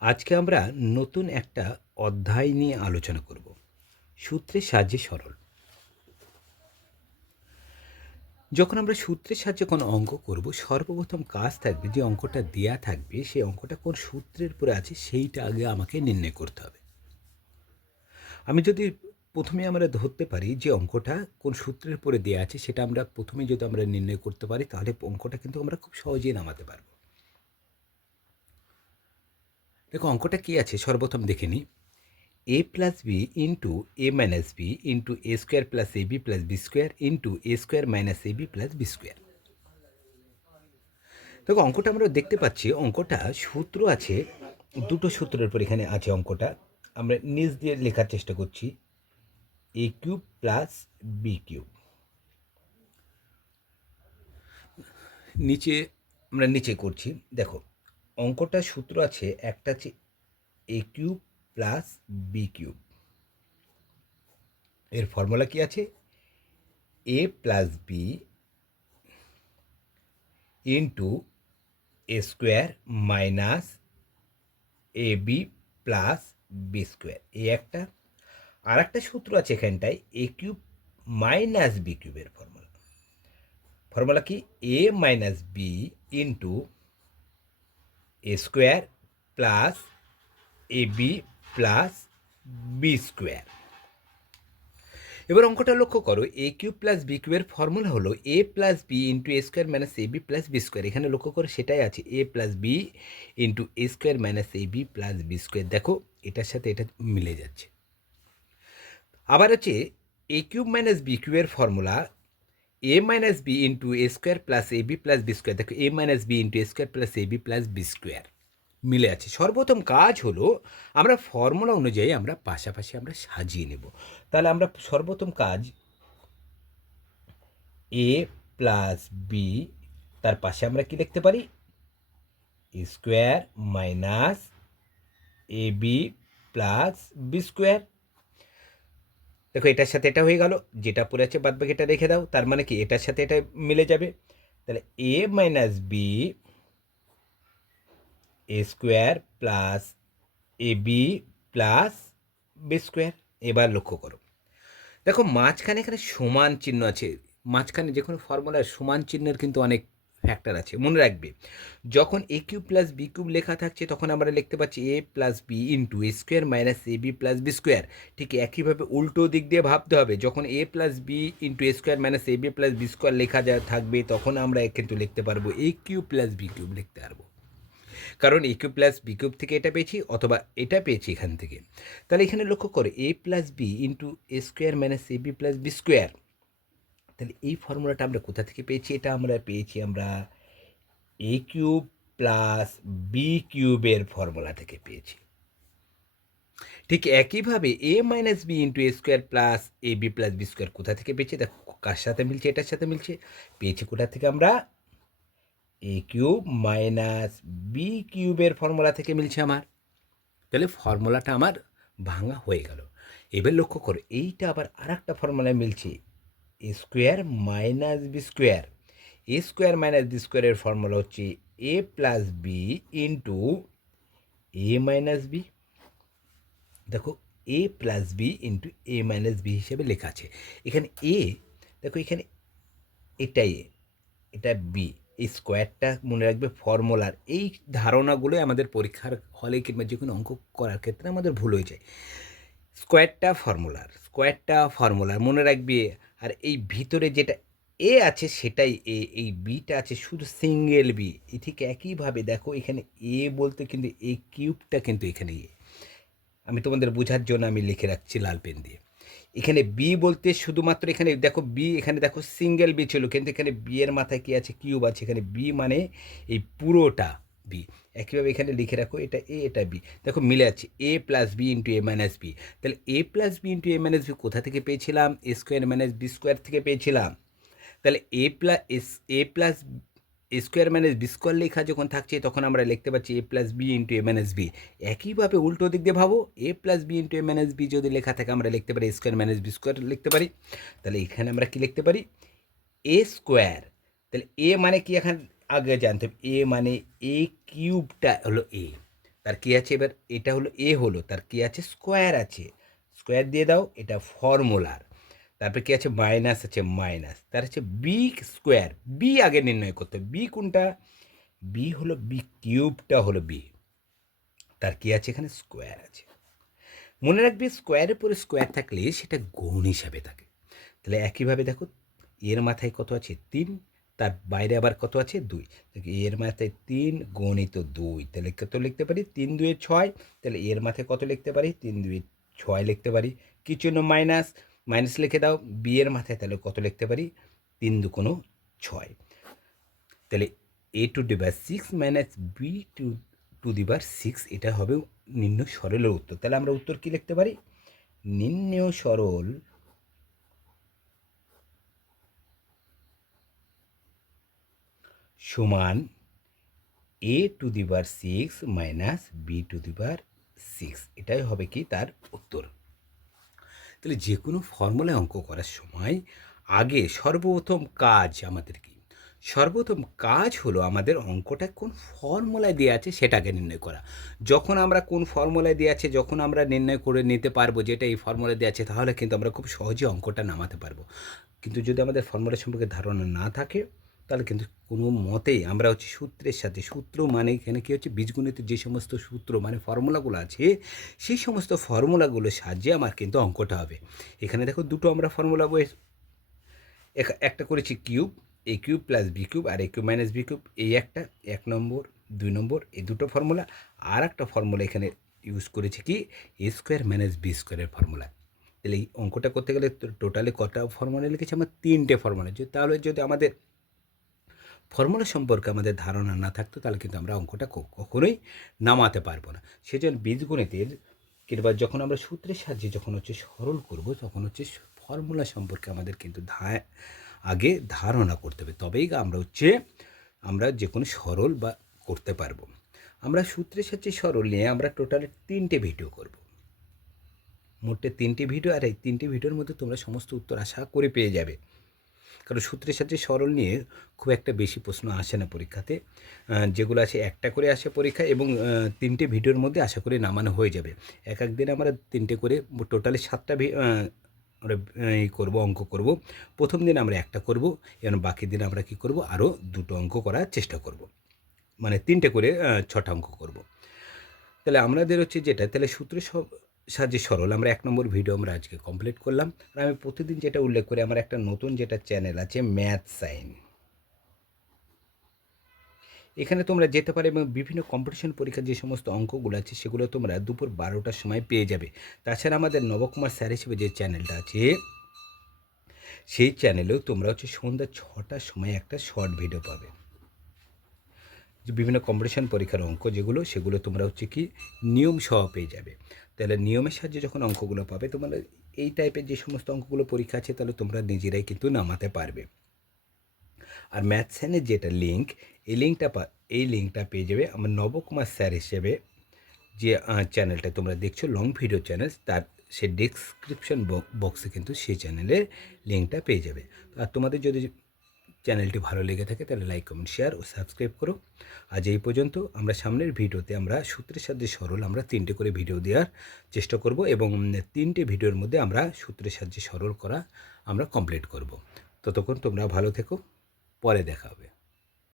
আজকে আমরা নতুন একটা অধ্যায় নিয়ে আলোচনা করব। সূত্রের সাহায্যে সরল। যখন আমরা সূত্রের সাহায্যে কোনো অঙ্ক করব, সর্বপ্রথম কাজ থাকবে যে অঙ্কটা দেয়া থাকবে, সেই অঙ্কটা কোন সূত্রের উপরে আছে, সেইটা আগে আমাকে নির্ণয় করতে হবে। আমি যদি প্রথমে আমরা ধরতে পারি যে অঙ্কটা কোন সূত্রের উপরে দেওয়া আছে, সেটা আমরা প্রথমে যদি আমরা নির্ণয় করতে পারি, তাহলে অঙ্কটা কিন্তু আমরা খুব সহজেই নামাতে পারব। দেখো, অঙ্কটা কী আছে? সর্বপ্রথম দেখে নিই A plus B into A minus B into A square plus A B plus B square into A square minus A B plus B square দেখো, অঙ্কটা আমরা দেখতে পাচ্ছি, অঙ্কটা সূত্র আছে, দুটো সূত্রের উপর এখানে আছে অঙ্কটা। আমরা নিজ দিয়ে লেখার চেষ্টা করছি A cube plus B cube নিচে, আমরা নিচে করছি, দেখো অঙ্কটা সূত্র আছে একটা আছে A cube plus B cube এর ফর্মুলা কি আছে? A plus B into A square minus A B plus B square এই একটা. আর একটা সূত্র আছে এখানটায় এ কিউব মাইনাস বি কিউবের ফর্মুলা ফর্মুলা কি? A minus B into A square plus A B plus B square. এবার অঙ্কটা লক্ষ্য করো, এ কিউব প্লাস বি কিউবের ফর্মুলা হলো A plus B into A square minus A B plus B square. এখানে লক্ষ্য করো সেটাই আছে, A plus B into A square minus A B plus B square. দেখো, এটার সাথে এটা মিলে যাচ্ছে। আবার হচ্ছে এ কিউব মাইনাস বি কিউবের formula A minus B into A square plus A B plus B square দেখো A minus B into A square plus A B plus B square মিলে আছে। সর্বপ্রথম কাজ হলো, আমরা ফর্মুলা অনুযায়ী আমরা পাশাপাশি আমরা সাজিয়ে নেব। তাহলে আমরা সর্বপ্রথম কাজ এ প্লাস বি তার পাশে আমরা কি লিখতে পারি? Square minus A B plus B square দেখো এটার সাথে এটা হয়ে গেল, যেটা পড়ে আছে বাদ বাকি এটা রেখে দাও, তার মানে কি? এটার সাথে এটা মিলে যাবে। তাহলে A minus B A square plus A B plus B square এবার লক্ষ্য করো। দেখো, মাঝখানে এখানে সমান চিহ্ন আছে। মাঝখানে যে কোনো ফর্মুলার সমান চিহ্নের কিন্তু অনেক ফ্যাক্টর আছে, মনে রাখবে। যখন A cube plus B cube লেখা থাকছে, তখন আমরা লিখতে পাচ্ছি A plus B into A square minus A B plus B square ঠিক একইভাবে উল্টো দিক দিয়ে ভাবতে হবে, যখন A plus B into A square minus A B plus B square লেখা যা থাকবে, তখন আমরা কিন্তু লিখতে পারব A cube plus B cube লিখতে পারব। কারণ A cube plus B cube থেকে এটা পেয়েছি, অথবা এটা পেয়েছি এখান থেকে। তাহলে এখানে লক্ষ্য করে A plus B into A square minus A B plus B square তাহলে এই ফর্মুলাটা আমরা কোথা থেকে পেয়েছি? এটা আমরা পেয়েছি আমরা এ কিউব প্লাস বি কিউবের ফর্মুলা থেকে পেয়েছি। ঠিক একইভাবে A minus B into A square plus A B plus B square কোথা থেকে পেয়েছি? দেখো, কার সাথে মিলছে? এটার সাথে মিলছে। পেয়েছি কোথা থেকে আমরা? এ কিউব মাইনাস বি কিউবের ফর্মুলা থেকে মিলছে আমার। তাহলে ফর্মুলাটা আমার ভাঙা হয়ে গেল। এবার লক্ষ্য করো, এইটা আবার আর একটা ফর্মুলায় মিলছে। A square minus B square. A square minus B স্কোয়ারের ফর্মুলা হচ্ছে A plus B into A minus B. দেখো, A plus B into A minus B হিসেবে লেখা আছে। এখানে এ, দেখো এখানে এটাই এ, এটা বি। এই স্কোয়ারটা মনে রাখবে ফর্মুলার। এই ধারণাগুলো আমাদের পরীক্ষার হলে কিংবা যে কোনো অঙ্ক করার ক্ষেত্রে আমাদের ভুল হয়ে যায়। স্কোয়ারটা ফর্মুলার স্কোয়ারটা ফর্মুলার। মনে রাখবে আর এই ভিতরে যেটা এ আছে সেটাই এ, এই বিটা আছে শুধু সিঙ্গেল বি। এ ঠিক একইভাবে দেখো এখানে এ বলতে কিন্তু এই কিউবটা কিন্তু এখানে এ। আমি তোমাদের বোঝার জন্য আমি লিখে রাখছি লাল পেন দিয়ে। এখানে বি বলতে শুধুমাত্র এখানে দেখো বি, এখানে দেখো সিঙ্গেল বি ছিল, কিন্তু এখানে বি এর মাথায় কী আছে? কিউব আছে। এখানে বি মানে এই পুরোটা। বি একইভাবে এখানে লিখে রাখো, এটা এ এটা বি দেখো মিলে আছে A plus B into A minus B তাহলে A plus B into A minus B কোথা থেকে পেয়েছিলাম? A square minus B square থেকে পেয়েছিলাম। তাহলে A plus S A plus A square minus B square লেখা যখন থাকছে, তখন আমরা লিখতে পাচ্ছি A plus B into A minus B একইভাবে উল্টো দিক দিয়ে ভাবো A plus B into A minus B যদি লেখা থাকে, আমরা লিখতে পারি A square minus B square লিখতে পারি। তাহলে এখানে আমরা কি লিখতে পারি? এ স্কোয়ার তাহলে এ মানে কি এখন? আগে জানতে হবে। এ মানে এ কিউবটা হলো এ তার কী আছে এবার? এটা হলো এ হলো। তার কী আছে? স্কোয়ার আছে। স্কোয়ার দিয়ে দাও, এটা ফর্মুলার তারপরে কী আছে? মাইনাস আছে মাইনাস তার হচ্ছে বি স্কোয়ার বি আগে নির্ণয় করতে বি কোনটা? বি হলো বি কিউবটা হলো বি তার কী আছে এখানে? স্কোয়ার আছে। মনে রাখবে স্কোয়ারের পরে স্কোয়ার থাকলে সেটা গুণ হিসাবে থাকে। তাহলে একইভাবে দেখো এর মাথায় কত আছে? তিন। তার বাইরে আবার কত আছে? দুই। এর মাথায় তিন গণিত দুই। তাহলে কত লিখতে পারি? তিন দুয়ে ছয়। তাহলে এর মাথায় কত লিখতে পারি? তিন দুয়ে ছয় লিখতে পারি। কি জন্য মাইনাস। মাইনাস লিখে দাও। বি এর মাথায় তাহলে কত লিখতে পারি? তিন দু কোনো ছয়। তাহলে A two divide by six minus B two two divide by six, এটা হবে নিম্ন সরলের উত্তর। তাহলে আমরা উত্তর কি লিখতে পারি? নিম্ন সরল সমান A two divide by six minus B two divide by six এটাই হবে কি তার উত্তর। তাহলে যে কোনো ফর্মুলায় অঙ্ক করার সময় আগে সর্বপ্রথম কাজ আমাদের কি? সর্বপ্রথম কাজ হলো আমাদের অঙ্কটা কোন ফর্মুলায় দেওয়া আছে সেটাকে নির্ণয় করা। যখন আমরা কোন ফর্মুলায় দেওয়া আছে, যখন আমরা নির্ণয় করে নিতে পারব যেটা এই ফর্মুলায় দেওয়া আছে, তাহলে কিন্তু আমরা খুব সহজে অঙ্কটা নামাতে পারব। কিন্তু যদি আমাদের ফর্মুলা সম্পর্কে ধারণা না থাকে তাহলে কিন্তু কোনো মতেই আমরা হচ্ছে সূত্রের সাথে, সূত্র মানে এখানে কী হচ্ছে? বীজগণিতের যে সমস্ত সূত্র মানে ফর্মুলাগুলো আছে, সেই সমস্ত ফর্মুলাগুলোর সাহায্যে আমার কিন্তু অঙ্কটা হবে। এখানে দেখো দুটো আমরা ফর্মুলা বই একা- একটা করেছি cube, A cube plus B cube R A cube minus B cube. এই একটা, এক নম্বর, দুই নম্বর, এই দুটো ফর্মুলা। আর একটা ফর্মুলা এখানে ইউজ করেছি কি? এ স্কোয়ার মাইনাস বি স্কোয়ারের ফর্মুলা। তাহলে এই অঙ্কটা করতে গেলে টোটালি কটা ফর্মুলা লিখেছি আমার? তিনটে ফর্মুলা। তাহলে যদি আমাদের ফর্মুলা সম্পর্কে আমাদের ধারণা না থাকতো, তাহলে কিন্তু আমরা অঙ্কটা কখনোই নামাতে পারব না। সেজন্য বীজগণিতের কিংবা যখন আমরা সূত্রের সাহায্যে যখন হচ্ছে সরল করব, তখন হচ্ছে ফর্মুলা সম্পর্কে আমাদের কিন্তু আগে ধারণা করতে হবে। তবেই আমরা হচ্ছে, আমরা যে কোনো সরল বা করতে পারব। আমরা সূত্রের সাহায্যে সরল নিয়ে আমরা টোটাল তিনটে ভিডিও করব। মোটে তিনটে ভিডিও, আর এই তিনটে ভিডিওর মধ্যে তোমরা সমস্ত উত্তর আশা করে পেয়ে যাবে। কারণ সূত্রের সাথে সরল নিয়ে খুব একটা বেশি প্রশ্ন আসে না পরীক্ষাতে। যেগুলো আছে একটা করে আসে পরীক্ষা এবং তিনটে ভিডিওর মধ্যে আশা করি নামানো হয়ে যাবে। এক এক দিন আমরা তিনটে করে টোটালি সাতটা আমরা এই করব, অঙ্ক করব। প্রথম দিন আমরা একটা করব, এবং বাকি দিন আমরা কি করব? আরও দুটো অঙ্ক করার চেষ্টা করব। মানে তিনটে করে ছটা অঙ্ক করব। তাহলে আমাদের হচ্ছে যেটা, তাহলে সূত্রের সব সাহায্যে সরল। আমরা এক নম্বর ভিডিও আমরা আজকে কমপ্লিট করলাম। আর আমি প্রতিদিন যেটা উল্লেখ করি, আমার একটা নতুন যেটা চ্যানেল আছে ম্যাথ সাইন এখানে তোমরা যেতে পারে এবং বিভিন্ন কম্পিটিশন পরীক্ষার যে সমস্ত অঙ্কগুলো আছে, সেগুলো তোমরা দুপুর বারোটার সময় পেয়ে যাবে। তাছাড়া আমাদের নবকুমার স্যার হিসেবে যে চ্যানেলটা আছে, সেই চ্যানেলেও তোমরা হচ্ছে সন্ধ্যা ছটার সময় একটা শর্ট ভিডিও পাবে। বিভিন্ন কম্পিটিশন পরীক্ষার অঙ্ক যেগুলো, সেগুলো তোমরা হচ্ছে কি নিয়ম সহ পেয়ে যাবে। তাহলে নিয়মের সাহায্যে যখন অঙ্কগুলো পাবে, তোমরা এই টাইপের যে সমস্ত অঙ্কগুলো পরীক্ষা আছে, তাহলে তোমরা নিজেরাই কিন্তু নামাতে পারবে। আর ম্যাথসাইনের যেটা লিঙ্ক এই লিঙ্কটা পা, এই লিঙ্কটা পেয়ে যাবে আমার নবকুমার স্যার হিসেবে, যে চ্যানেলটা তোমরা দেখছ লং ভিডিও চ্যানেল তার সে ডিসক্রিপশন বক্সে কিন্তু সেই চ্যানেলের লিঙ্কটা পেয়ে যাবে। আর তোমাদের যদি চ্যানেলটি ভালো লেগে থাকে তাহলে লাইক, কমেন্ট, শেয়ার ও সাবস্ক্রাইব করো। আজ এই পর্যন্ত আমরা সামনের ভিডিওতে আমরা সূত্রের সাহায্যে সরল আমরা তিনটে করে ভিডিও দেওয়ার চেষ্টা করব এবং তিনটে ভিডিওর মধ্যে আমরা সূত্রের সাহায্যে সরল করা আমরা কমপ্লিট করব। ততক্ষণ তোমরা ভালো থেকো, পরে দেখা হবে।